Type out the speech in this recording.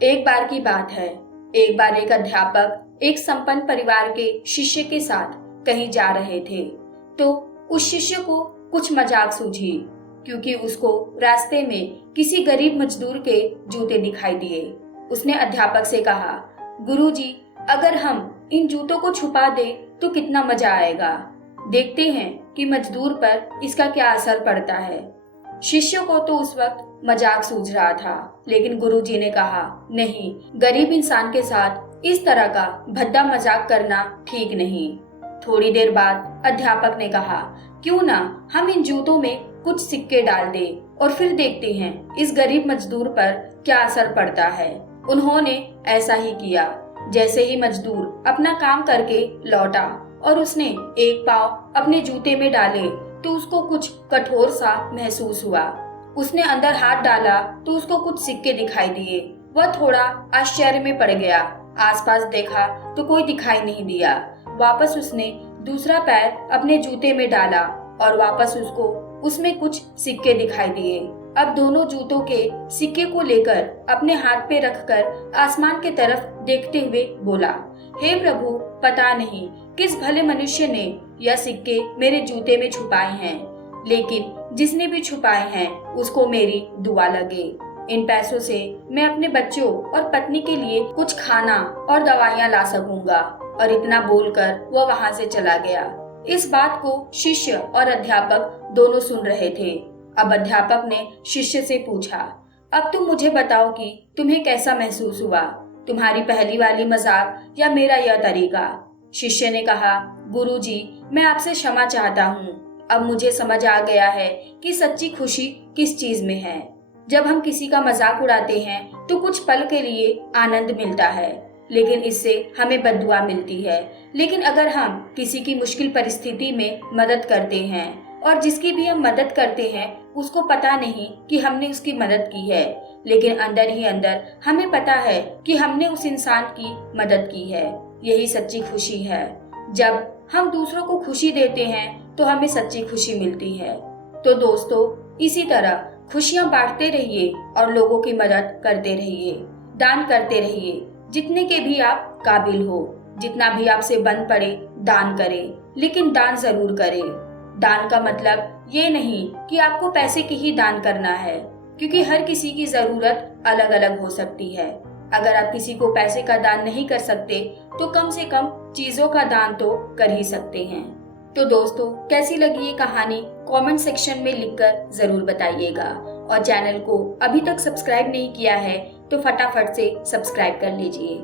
एक बार की बात है। एक बार एक अध्यापक एक संपन्न परिवार के शिष्य के साथ कहीं जा रहे थे, तो उस शिष्य को कुछ मजाक सूझी, क्योंकि उसको रास्ते में किसी गरीब मजदूर के जूते दिखाई दिए। उसने अध्यापक से कहा, गुरुजी, अगर हम इन जूतों को छुपा दें तो कितना मजा आएगा। देखते हैं कि मजदूर पर इसका क्या असर पड़ता है। शिष्य को तो उस वक्त मजाक सूझ रहा था, लेकिन गुरुजी ने कहा, नहीं, गरीब इंसान के साथ इस तरह का भद्दा मजाक करना ठीक नहीं। थोड़ी देर बाद अध्यापक ने कहा, क्यों ना हम इन जूतों में कुछ सिक्के डाल दें और फिर देखते हैं इस गरीब मजदूर पर क्या असर पड़ता है। उन्होंने ऐसा ही किया। जैसे ही मजदूर अपना काम करके लौटा और उसने एक पाँव अपने जूते में डाले तो उसको कुछ कठोर सा महसूस हुआ। उसने अंदर हाथ डाला तो उसको कुछ सिक्के दिखाई दिए। वह थोड़ा आश्चर्य में पड़ गया। आसपास देखा तो कोई दिखाई नहीं दिया। वापस उसने दूसरा पैर अपने जूते में डाला और वापस उसको उसमें कुछ सिक्के दिखाई दिए। अब दोनों जूतों के सिक्के को लेकर अपने हाथ पे रखकर आसमान की तरफ देखते हुए बोला, हे प्रभु, पता नहीं किस भले मनुष्य ने यह सिक्के मेरे जूते में छुपाए हैं, लेकिन जिसने भी छुपाए हैं उसको मेरी दुआ लगे। इन पैसों से मैं अपने बच्चों और पत्नी के लिए कुछ खाना और दवाइयाँ ला सकूंगा। और इतना बोलकर वह वहाँ से चला गया। इस बात को शिष्य और अध्यापक दोनों सुन रहे थे। अब अध्यापक ने शिष्य से पूछा, अब तुम मुझे बताओ कि तुम्हें कैसा महसूस हुआ, तुम्हारी पहली वाली मजाक या मेरा यह तरीका। शिष्य ने कहा, गुरुजी, मैं आपसे क्षमा चाहता हूँ। अब मुझे समझ आ गया है कि सच्ची खुशी किस चीज में है। जब हम किसी का मजाक उड़ाते हैं तो कुछ पल के लिए आनंद मिलता है, लेकिन इससे हमें बद्दुआ मिलती है। लेकिन अगर हम किसी की मुश्किल परिस्थिति में मदद करते हैं और जिसकी भी हम मदद करते हैं उसको पता नहीं कि हमने उसकी मदद की है, लेकिन अंदर ही अंदर हमें पता है कि हमने उस इंसान की मदद की है, यही सच्ची खुशी है। जब हम दूसरों को खुशी देते हैं तो हमें सच्ची खुशी मिलती है। तो दोस्तों, इसी तरह खुशियां बांटते रहिए और लोगों की मदद करते रहिए, दान करते रहिए। जितने के भी आप काबिल हो, जितना भी आपसे बन पड़े, दान करें, लेकिन दान जरूर करें। दान का मतलब ये नहीं कि आपको पैसे की ही दान करना है, क्योंकि हर किसी की जरूरत अलग अलग हो सकती है। अगर आप किसी को पैसे का दान नहीं कर सकते तो कम से कम चीजों का दान तो कर ही सकते हैं। तो दोस्तों, कैसी लगी ये कहानी कमेंट सेक्शन में लिखकर जरूर बताइएगा। और चैनल को अभी तक सब्सक्राइब नहीं किया है तो फटाफट से सब्सक्राइब कर लीजिए।